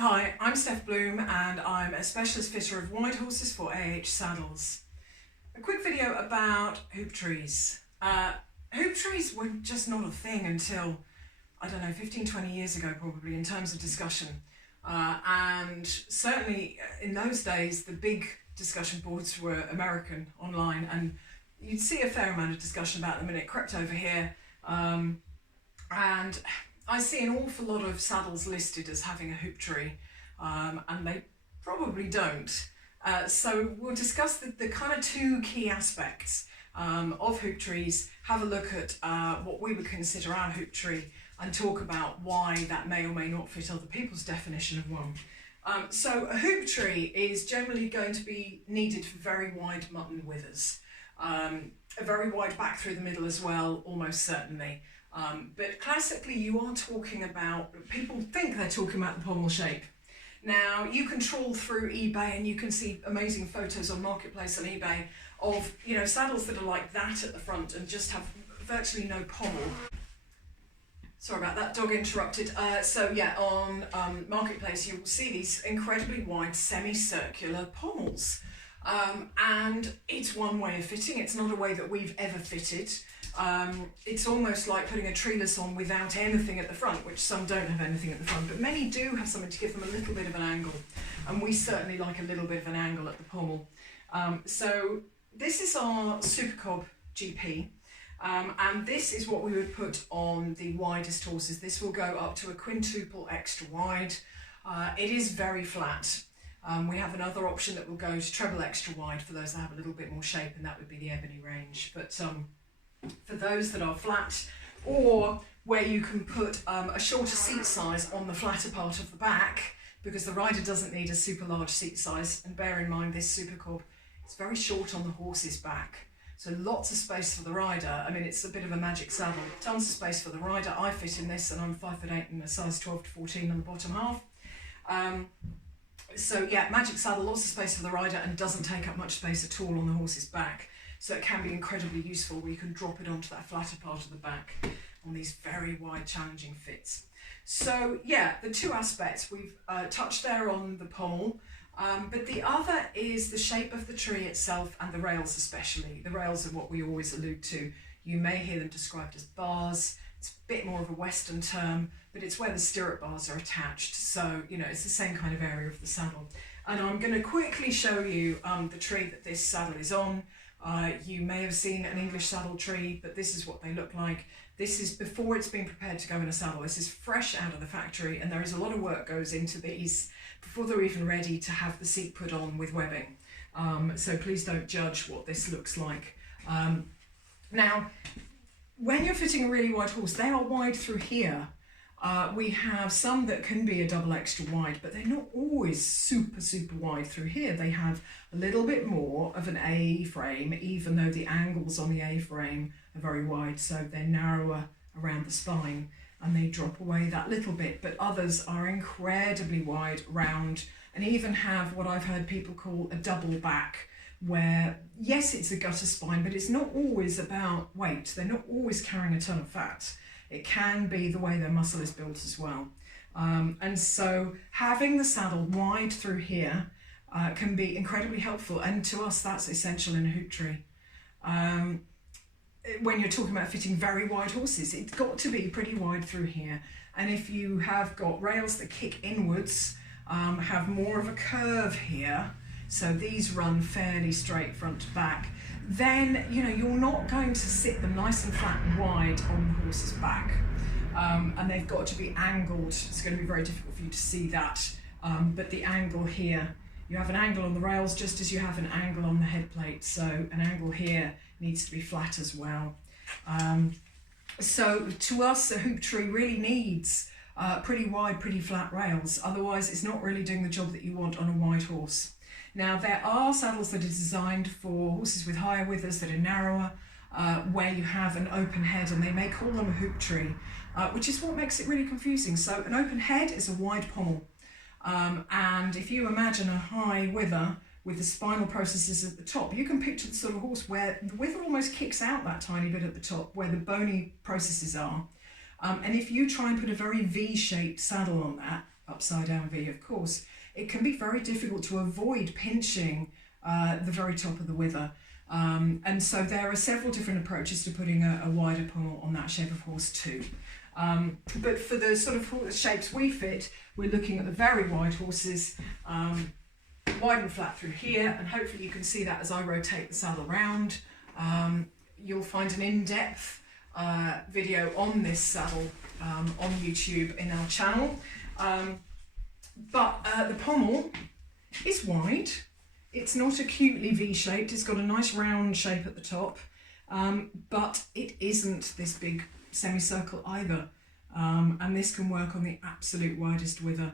Hi, I'm Steph Bloom and I'm a specialist fitter of wide horses for AH saddles. A quick video about hoop trees. Hoop trees were just not a thing until, 15-20 years ago probably in terms of discussion. And certainly in those days the big discussion boards were American online, and you'd see a fair amount of discussion about them, and it crept over here. And I see an awful lot of saddles listed as having a hoop tree, and they probably don't. So we'll discuss the kind of two key aspects of hoop trees, have a look at what we would consider our hoop tree, and talk about why that may or may not fit other people's definition of one. So a hoop tree is generally going to be needed for very wide mutton withers. A very wide back through the middle as well, almost certainly. But classically you are talking about, people think they're talking about the pommel shape. Now you can trawl through eBay and you can see amazing photos on Marketplace on eBay of, saddles that are like that at the front and just have virtually no pommel. Sorry about that, dog interrupted. On Marketplace you will see these incredibly wide semicircular pommels. And it's one way of fitting. It's not a way that we've ever fitted. It's almost like putting a treeless on without anything at the front, which some don't have anything at the front, but many do have something to give them a little bit of an angle, and we certainly like a little bit of an angle at the pommel. So this is our Super Cob GP, and this is what we would put on the widest horses. This will go up to a quintuple extra wide. It is very flat. We have another option that will go to treble extra wide for those that have a little bit more shape, and that would be the ebony range. But for those that are flat, or where you can put a shorter seat size on the flatter part of the back, because the rider doesn't need a super large seat size, and bear in mind this Super Cob is very short on the horse's back, so lots of space for the rider. I mean, it's a bit of a magic saddle, tons of space for the rider. I fit in this and I'm 5'8" and a size 12 to 14 on the bottom half. So yeah, magic saddle, lots of space for the rider, and doesn't take up much space at all on the horse's back. So it can be incredibly useful where you can drop it onto that flatter part of the back on these very wide, challenging fits. So yeah, the two aspects we've touched there on the pommel, but the other is the shape of the tree itself, and the rails especially. The rails are what we always allude to. You may hear them described as bars. It's a bit more of a Western term, but it's where the stirrup bars are attached. So, it's the same kind of area of the saddle. And I'm going to quickly show you the tree that this saddle is on. You may have seen an English saddle tree, but this is what they look like. This is before it's been prepared to go in a saddle. This is fresh out of the factory, and there is a lot of work goes into these before they're even ready to have the seat put on with webbing. So please don't judge what this looks like. Now, when you're fitting a really wide horse, they are wide through here. We have some that can be a double extra wide, but they're not always super, super wide through here. They have a little bit more of an A frame, even though the angles on the A frame are very wide, so they're narrower around the spine and they drop away that little bit. But others are incredibly wide, round, and even have what I've heard people call a double back, where yes, it's a gutter spine, but it's not always about weight. They're not always carrying a ton of fat. It can be the way their muscle is built as well. And so having the saddle wide through here can be incredibly helpful, and to us that's essential in a hoop tree. When you're talking about fitting very wide horses, it's got to be pretty wide through here. And if you have got rails that kick inwards, have more of a curve here, so these run fairly straight front to back, then you're not going to sit them nice and flat and wide on the horse's back. And they've got to be angled. It's going to be very difficult for you to see that, but the angle here, you have an angle on the rails just as you have an angle on the head plate, so an angle here needs to be flat as well. So to us, a hoop tree really needs pretty wide, pretty flat rails, otherwise it's not really doing the job that you want on a wide horse. Now, there are saddles that are designed for horses with higher withers that are narrower, where you have an open head, and they may call them a hoop tree, which is what makes it really confusing. So an open head is a wide pommel, and if you imagine a high wither with the spinal processes at the top, you can picture the sort of horse where the wither almost kicks out that tiny bit at the top where the bony processes are. And if you try and put a very V-shaped saddle on that, upside down V, of course, it can be very difficult to avoid pinching the very top of the wither. And so there are several different approaches to putting a wider pommel on that shape of horse too. But for the sort of shapes we fit, we're looking at the very wide horses, wide and flat through here, and hopefully you can see that as I rotate the saddle round. You'll find an in-depth video on this saddle on YouTube in our channel. But the pommel is wide. It's not acutely V-shaped. It's got a nice round shape at the top, but it isn't this big semicircle either. And this can work on the absolute widest wither.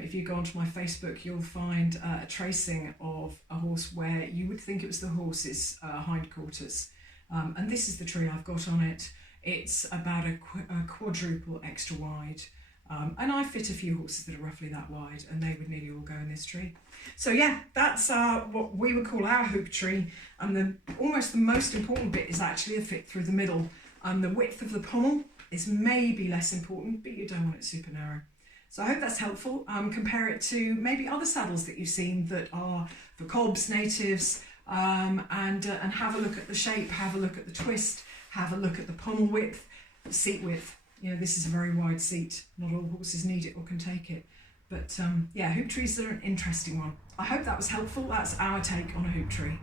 If you go onto my Facebook, you'll find a tracing of a horse where you would think it was the horse's hindquarters. And this is the tree I've got on it. It's about a quadruple extra wide. And I fit a few horses that are roughly that wide, and they would nearly all go in this tree. So yeah, that's what we would call our hoop tree. And almost the most important bit is actually the fit through the middle. The width of the pommel is maybe less important, but you don't want it super narrow. So I hope that's helpful. Compare it to maybe other saddles that you've seen that are for cobs, natives, and have a look at the shape, have a look at the twist, have a look at the pommel width, the seat width. You know, this is a very wide seat. Not all horses need it or can take it. But yeah, hoop trees are an interesting one. I hope that was helpful. That's our take on a hoop tree.